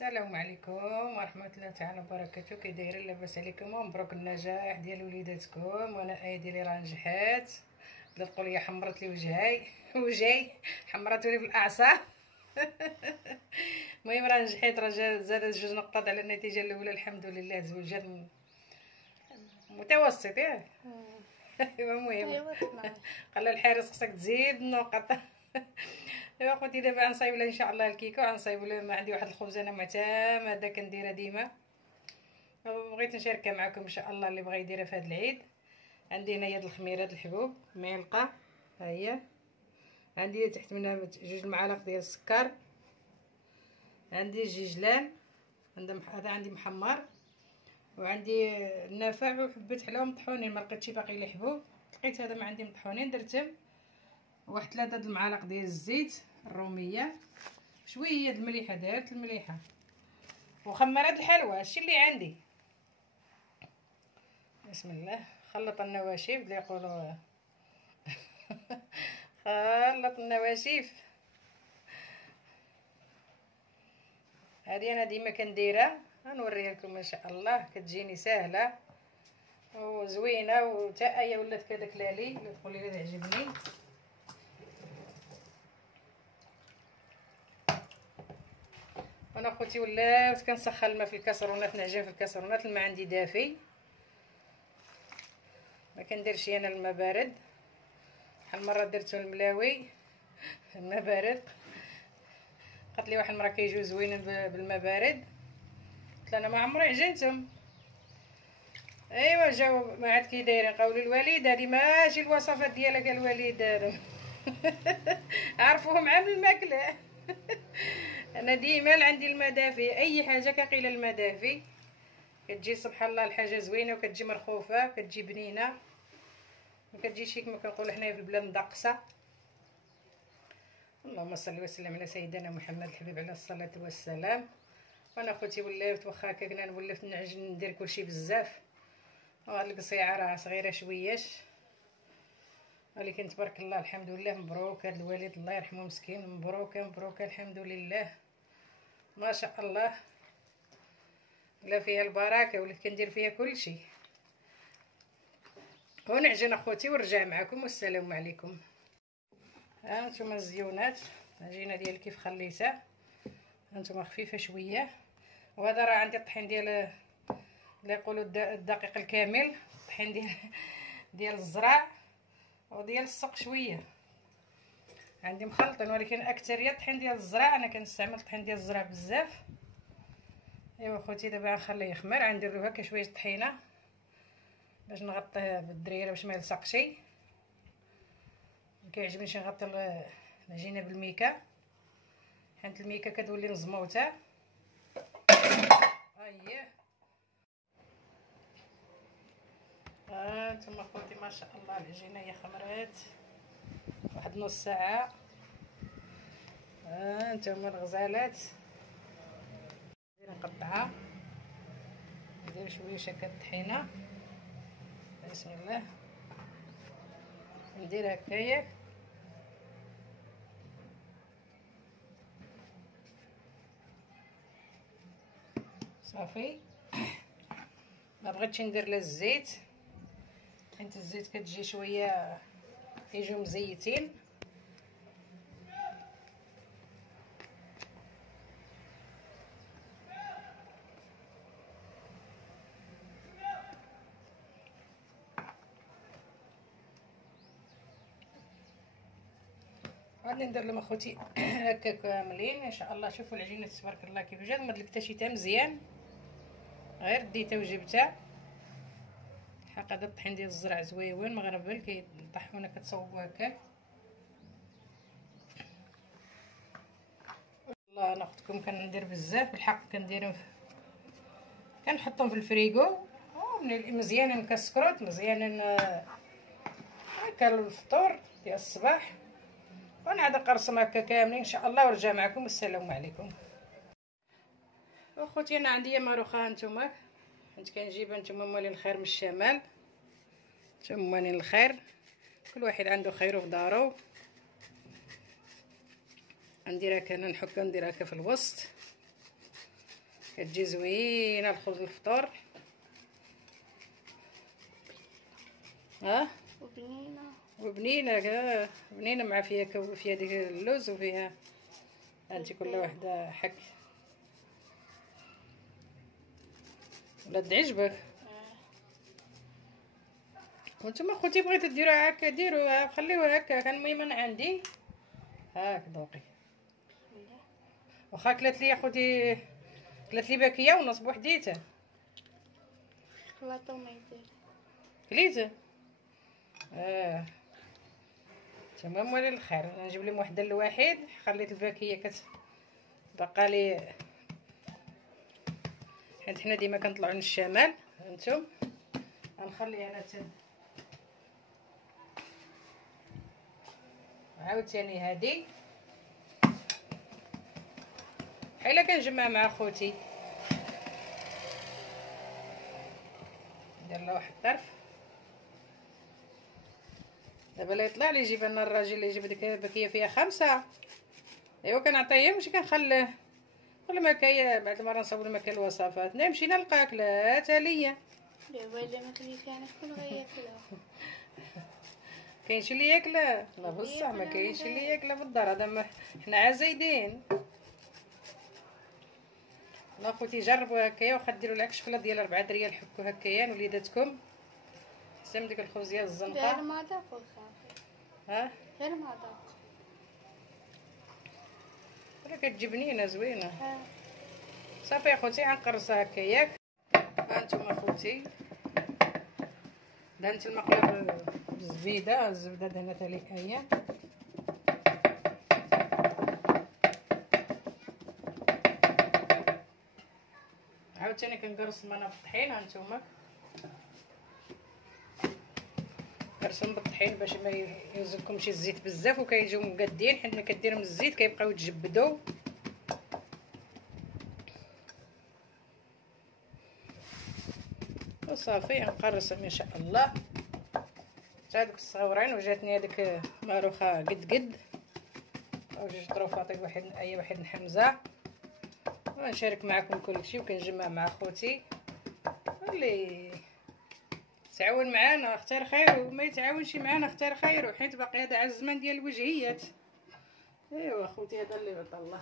السلام عليكم ورحمه الله تعالى وبركاته. كي دايرين؟ لاباس عليكم؟ ومبروك النجاح ديال وليداتكم. وانا اي ديالي راه نجحات. بلا تقول لي حمرت لي وجهي حمرتوني في الاعصاب. المهم راه نجحت، راه زادت 2 نقاط على النتيجه الاولى الحمد لله. زوجات متوسط ياك. المهم قال الحارس خصك تزيد النقط. ايوا خوتي دابا غنصايب لها ان شاء الله الكيكه، غنصايب لها. ما عندي واحد الخبز انا معتمده كنديرها ديما، بغيت نشاركها معكم ان شاء الله. اللي بغى يديرها في هذا العيد. عندي هنايا هاد الخميره د الحبوب معلقه، ها هي. عندي تحت منها 2 معالق ديال السكر. عندي الجيجلان، هذا عندي محمر. وعندي النافع وحبه حلاوه مطحونين. ما لقيتش باقي لي حبوب، لقيت هذا ما عندي مطحونين درتهم. واحد 3 د المعالق ديال الزيت الروميه، شويه د المليحه، دارت المليحه، وخمرات الحلوى. هادشي اللي عندي. بسم الله. خلط النواشف اللي يقولوا. خلط النواشف. هذه انا ديما كنديرها، غنوريها لكم ان شاء الله. كتجيني سهله وزوينه، وتا هي ولات كداك لالي اللي تقول لي تعجبني. انا خوتي ولات كنسخن الماء في الكاسرونات، نعجن في الكاسرونات. الماء عندي دافي، ما كنديرش انا الماء بارد. شحال مره درتو الملاوي الماء بارد. قالت لي واحد المره كيجيو زوينين بالماء بارد، قلت انا ما عمري عجنتهم. ايوا جاو ما عاد كي دايرين، قالوا لي الوالد هذه ماشي الوصفات ديالك الوالد هذا. عرفوهم عام الماكله. انا ديما عندي الماء دافي، اي حاجه كنقيل الماء دافي كتجي سبحان الله الحاجه زوينه، وكتجي مرخوفه، كتجي بنينه، ما كتجيش كما كنقولوا حنايا في البلاد مدقصه. اللهم صل وسلم على سيدنا محمد الحبيب عليه الصلاه والسلام. وانا خوتي ولات واخا كنا نولف نعجن ندير كلشي بزاف، وهاد القصيعه راه صغيره شويش، ولكن تبارك الله الحمد لله. مبروك هاد الوالد الله يرحمه مسكين، مبروك الحمد لله ما شاء الله. لا فيها البركه، وليت كندير فيها كلشي. ونعجن اخوتي ونرجع معكم، والسلام عليكم. ها نتوما الزيونات، العجينه ديال كيف خليتها هانتوما خفيفه شويه. وهذا راه عندي الطحين ديال اللي يقولوا الدقيق الكامل، الطحين ديال الزرع وديال السوق شويه. عندي مخلطين، ولكن اكثريه الطحين ديال الزرع. انا كنستعمل الطحين ديال الزرع بزاف. ايوا خوتي دابا غنخليه يخمر. غندير له هكا شويه طحينه باش نغطيه بالدريره باش ما يلصقش. ما كيعجبنيش نغطي العجينه بالميكا، حيت الميكا كتولي مزموطه. اييه هانتوما خوتي ما شاء الله العجينه هي خمرات واحد نص ساعه. هانتوما الغزالات نقطعها، ندير شويه شكل الطحينه. بسم الله. ندير هكايا صافي. ما بغيتش ندير لا الزيت، حيت الزيت كتجي شويه كيجيو مزيتين. غادي ندير لهم اخوتي هكا كاملين ان شاء الله. شوفوا العجينه تبارك الله كيف جات. ما دلكتهاش مزيان، غير ديتها وجبتها. الحق هذا الطحين ديال الزرع زويون مغربل، كيطحونا كتصوبوا هكا. والله انا اختكم كندير بزاف الحق، كنديرهم كنحطهم في الفريغو مزيانين كسكروت، مزيانين هكا الفطور ديال الصباح. ونعاد نقرصهم هكا كاملين ان شاء الله ونرجع معكم. السلام عليكم. اخوتي انا عندي ماروخه هانتوما، حيت كنجيبها نتوما موالين الخير من الشمال. نتوما موالين الخير، كل واحد عنده خيره في دارو. ندير هكا، انا نحكها ندير هكا في الوسط. كتجي زوينه الخبز الفطور. وبنينه بنينه مع فيها ديك اللوز وفيها هانتي كل وحده حك. ولا تعجبك؟ وانتم خوتي بغيتو ديروها هكا ديروها، خليوها هكا. كان المهم انا عندي هاك ذوقي. واخا كلات لي خوتي، كلات لي باكيه ونص بوحديته. خلاطو ما يدير كليته تمام. ولي الخير نجيب لهم وحده لواحد. خليت الباكيه بقى لي، حيت حنا ديما كنطلعوا للشمال. هانتوما غنخليها انا عاوتاني هادي حيلا كنجمع مع خوتي. ندير له واحد الطرف. دابا لا يطلع لي يجيب لنا الراجل اللي يجيب ديك الباكيه فيها 5. ايوا كنعطيه ماشي كنخليه كل ما كاين. بعد مره نصاوب الماكله الوصفات نمشي نلقى اكلات ليا. دابا الا ما كليتش انا شكون غياكلها؟ كاين شي اللي ياكلها؟ لا بصح ما كاينش اللي ياكلها في الدار. هذا حنا عزايدين. لا خوتي جربوا هكايا، واخا ديروا لها كشكله ديال 4 دريال حكوا هكايا وليداتكم. سم ديك الخبز ديال الزنقه غير ما داق وصافي. ها غير ما داق راه كتجي بنينه زوينه. صافي اخوتي غنقرصها هكا ياك. هانتوما اخوتي دهنت المقله بالزبيده. الزبده دهنتها لي هي. عاوتاني كنقرص الماء بالطحين. هانتوما كنقرصهم بالطحين باش ما يوزلكمش الزيت بزاف وكيجيو مقادين، حيت ملي كديرهم الزيت كيبقاو يتجبدوا. وصافي نقرصهم ان شاء الله. حتى هادوك الصغورين وجاتني هذيك ماروخه قد او 2 طروفاطي واحد اي واحد حمزه. ونشارك معكم كلشي وكنجمع مع خوتي. اللي تعاون معانا اختار خير، وما يتعاونش معانا اختار خير، حيت باقي هذا على الزمان ديال الوجهيات. ايوا خوتي هذا اللي عطا الله.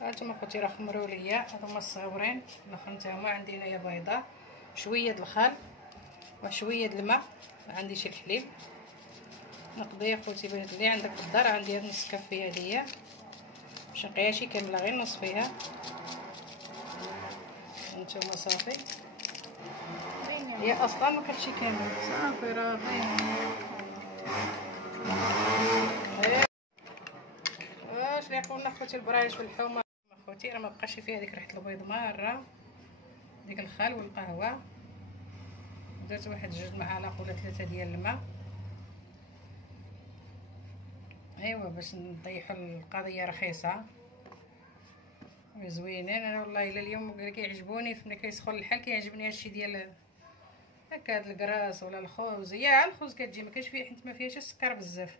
هانتوما خوتي راه خمروا ليا. هذوما الصغورين الاخر نتاهما عندي هنايا بيضه، شويه د الخل وشويه د الماء. عندي شي الحليب نقضي خوتي بنات اللي عندك في الدار. عندي هاد نص كافيه هادية باش نقياشي كامله، غير نص فيها. هانتوما صافي هي اصلا ما كتشي كامل. صافي راه واش اللي قلنا خوتي البرايش والحومه. خوتي راه ما بقاش فيها ديك ريحه البيض ماره، ديك الخل والقهوه. درت واحد 2 معالق ولا 3 ديال الماء. ايوا باش نطيحوا القضيه رخيصه وزوينين. انا والله الا اليوم كيعجبوني ملي كيسخن الحال كيعجبني هادشي ديال هكا هاد الكراس ولا الخبز. يا الخبز كتجي ما كاينش فيه حيت ما فيهاش السكر بزاف.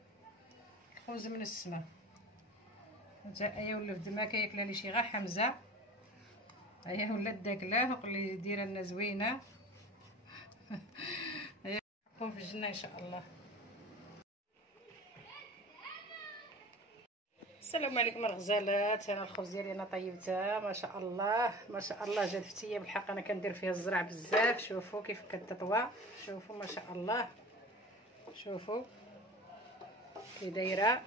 الخبز من السما. حتى ايا ولا في دما كياكلها لي شي غا حمزه. ايا ولات داكلاه وقلي ديرها لنا زوينه. نكون في الجنه ان شاء الله. السلام عليكم الغزالات. انا الخبز ديالي انا طيبتها ما شاء الله ما شاء الله. جات فتيه بالحق. انا كندير فيها الزرع بزاف. شوفوا كيف كتطوى. شوفوا ما شاء الله. شوفوا كي دايره.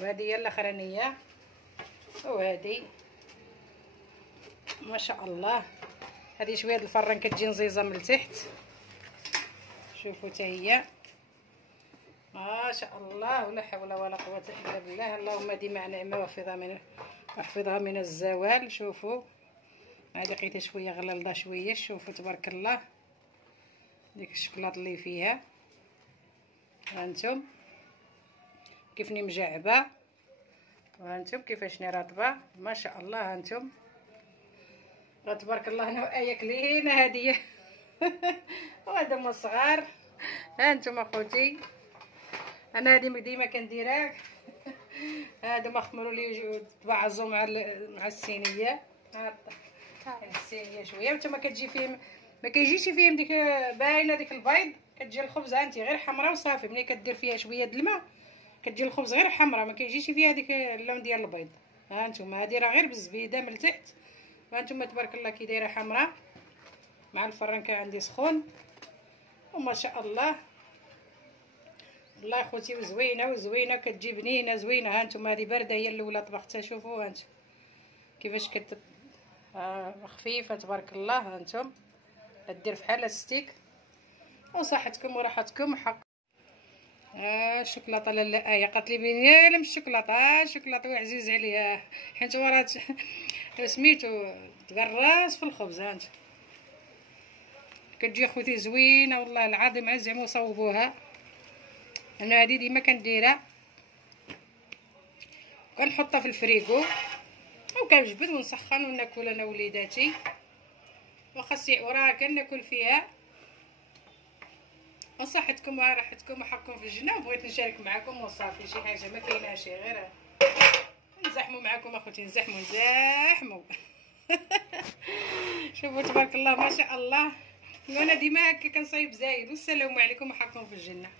وهذه هي الاخرانيه وهذه ما شاء الله. هذه شويه د الفران كتجي نزيزه من التحت. شوفوا حتى هي ما شاء الله. ولا حول ولا قوه الا بالله. اللهم ديما نعمه واحفظها من الزوال. شوفوا هذه لقيتها شويه غلالده شويه. شوفوا تبارك الله ديك الشكلاط اللي فيها. هانتم كيفني مجعبه وهانتم كيفاشني رطبه ما شاء الله. هانتم تبارك الله. انا ايا كلينا هذه وهذا هما الصغار. هانتم اخوتي انا هذه ديما كنديرها هادو ما خمروا لي تبعزوا مع الصينيه. الصينيه شويه نتوما كتجي فيهم ما كيجيش فيهم ديك باينه ديك البيض. كتجي الخبز انت غير حمراء وصافي. ملي كدير فيها شويه د الماء كتجي الخبز غير حمراء، ما كيجيش فيها ديك اللون ديال البيض. ها نتوما هادي راه غير بالزبيده من التحت. ها نتوما تبارك الله كي دايره حمراء مع الفران كان عندي سخون وما شاء الله. والله خوتي وزوينه وزوينه كتجي بنينه زوينه. ها نتوما هذه بارده هي الاولى طبختها. شوفوا ها نتوما كيفاش خفيفه تبارك الله. ها نتوما دير فحال الستيك وصحتكم وراحتكم وحق. الشوكولاته لاله ايه قالت لي بيني لا مش الشوكولاته. الشوكولاته عزيز عليها حيت هو راه سميتو تغرس في الخبز. ها انت كتجي خوتي زوينه والله العظيم. عز زعما صوبوها. انا هذه ديما كنديرها كنحطها في الفريغو وكنجبد ونسخن وناكل انا وليداتي. وخاصي وراها كناكل فيها. وصحتكم وراحتكم وحقكم في الجنه. وبغيت نشارك معكم وصافي شي حاجه ما كايناش غير نزحموا معكم اخوتي. نزحموا شوفوا تبارك الله ما شاء الله. وانا ديما هكا كنصايب زايد. والسلام عليكم وحقكم في الجنه.